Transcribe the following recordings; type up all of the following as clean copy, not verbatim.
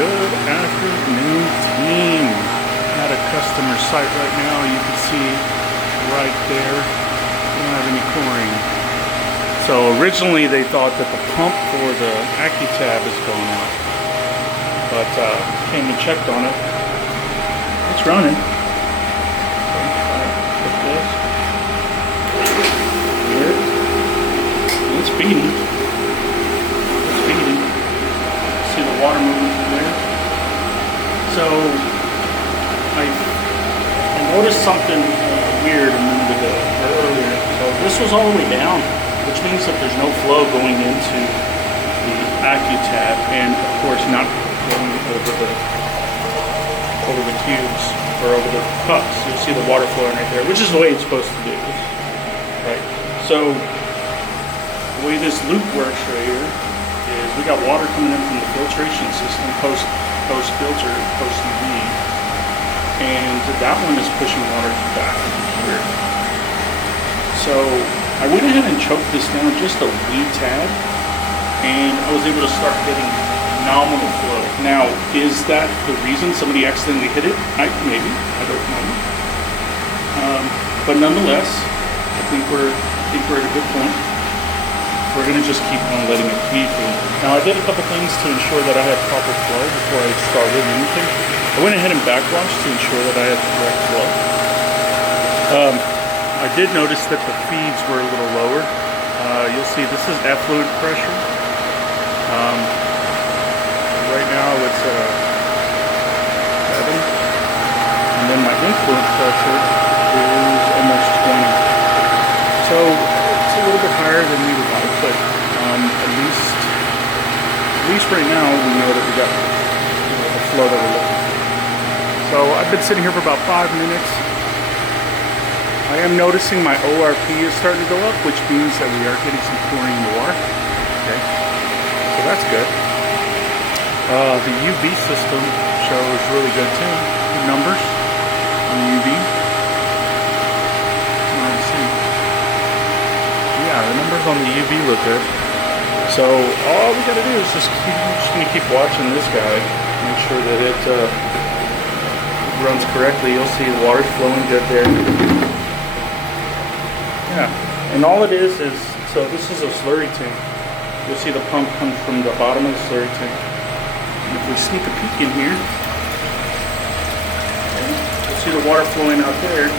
Good afternoon, team. At a customer site right now. You can see right there, we don't have any chlorine. So originally they thought that the pump for the Accutab is going out, but came and checked on it. It's running. Put this. Here. It's feeding. It's feeding. See the water moving through there. So I noticed something weird a minute ago or earlier. So this was all the way down, which means that there's no flow going into the Accutab, and of course not going over the cubes or over the cups. You'll see the water flowing right there, which is the way it's supposed to do. Right. So the way this loop works right here is we got water coming in from the filtration system, post filter, post UV, and that one is pushing water back here. So I went ahead and choked this down just a wee tad, and I was able to start getting nominal flow. Now, is that the reason somebody accidentally hit it? Maybe, I don't know. But nonetheless, I think we're at a good point. We're going to just keep on letting it feed me. Now, I did a couple things to ensure that I had proper flow before I started anything. I went ahead and backwashed to ensure that I had the correct flow. I did notice that the feeds were a little lower. You'll see this is effluent pressure. Right now it's 7. And then my influent pressure is almost 20. So it's a little bit higher than we would like, but at least right now we know that we got the flow that we're looking for. So I've been sitting here for about 5 minutes. I am noticing my ORP is starting to go up, which means that we are getting some chlorine in the water. Okay, so that's good. The UV system shows really good too. Good numbers on the UV. Yeah, the numbers on the UV look good. So all we gotta do is just gonna keep watching this guy, make sure that it runs correctly. You'll see the water's flowing good there. Yeah, and all it is, so this is a slurry tank. You'll see the pump comes from the bottom of the slurry tank. And if we sneak a peek in here, okay, you'll see the water flowing out there.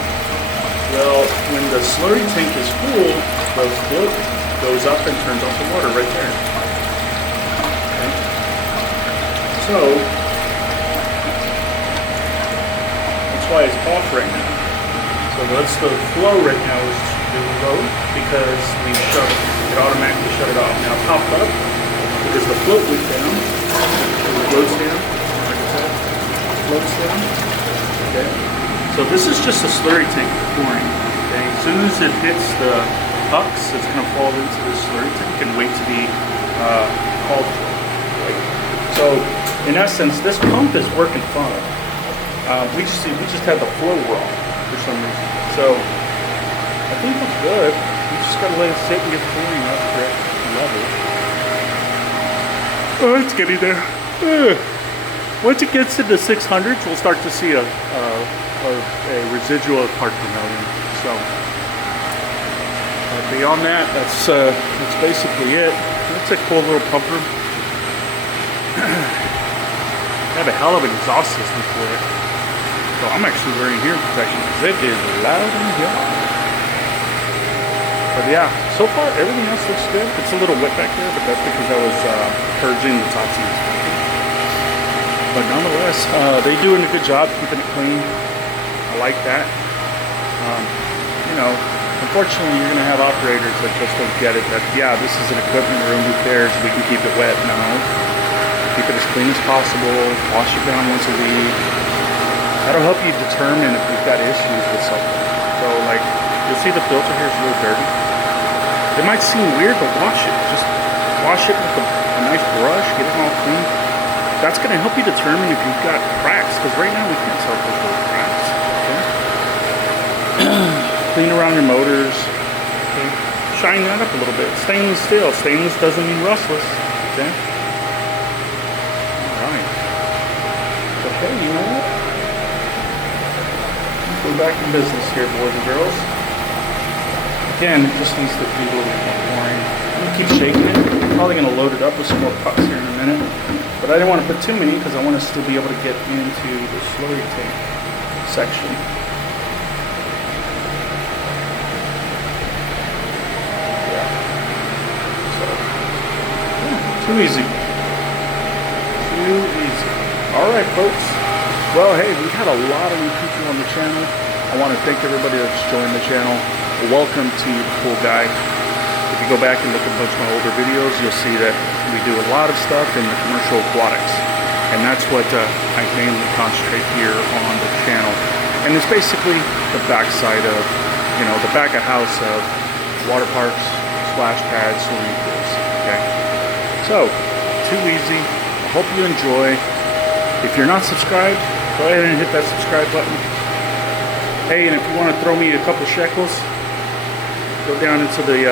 Well, when the slurry tank is full, the float goes up and turns off the water right there. Okay. So that's why it's off right now. So that's the flow right now is really low because we it automatically shut it off. Now pop up because the float went down. It floats down, like I said, floats down. Okay. So this is just a slurry tank pouring. Okay. As soon as it hits the pucks, it's going to fall into this slurry tank and wait to be called for. Right? So in essence, this pump is working fine. We just had the flow wrong for some reason. So I think it's good. We just got to let it sit and get chlorine up to correct level. Oh, it's getting there. Once it gets into 600s, we'll start to see a residual part per million. So beyond that, that's basically it. It's a cool little pumper. I have a hell of an exhaust system for it. So I'm actually wearing hearing protection because it is loud and loud. But yeah, so far everything else looks good. It's a little wet back there, but that's because I was purging the toxins. But nonetheless, they're doing a good job keeping it clean. I like that. You know, unfortunately, you're going to have operators that just don't get it. That, yeah, this is an equipment room. Who cares? We can keep it wet. No. Keep it as clean as possible. Wash it down once a week. That'll help you determine if we've got issues with something. So, like, you'll see the filter here is real dirty. It might seem weird, but wash it. Just wash it with a nice brush. Get it all clean. That's going to help you determine if you've got cracks. Because right now we can't tell if there's little cracks. Okay? Clean around your motors. Okay? Shine that up a little bit. Stainless steel. Stainless doesn't mean rustless. Okay? Alright. Hey, you know what? We're back in business here, boys and girls. Again, it just needs to be a little bit more boring. I'm gonna keep shaking it. I'm probably gonna load it up with some more pucks here in a minute. But I didn't want to put too many because I want to still be able to get into the slurry tank section. Yeah. So, yeah, too easy. Too easy. Alright, folks. Well, hey, we've had a lot of new people on the channel. I want to thank everybody that's joined the channel. Welcome to ThePoolGuy. If you go back and look at a bunch of my older videos, you'll see that we do a lot of stuff in the commercial aquatics. And that's what I mainly concentrate here on the channel. And it's basically the backside of, you know, the back of house of water parks, splash pads, swimming pools. Okay? So, too easy. I hope you enjoy. If you're not subscribed, go ahead and hit that subscribe button. Hey, and if you want to throw me a couple shekels, go down into the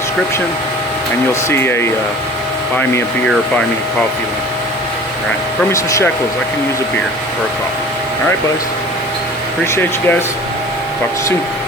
description, and you'll see a buy me a beer, buy me a coffee link. All right, throw me some shekels. I can use a beer or a coffee. All right, boys. Appreciate you guys. Talk to you soon.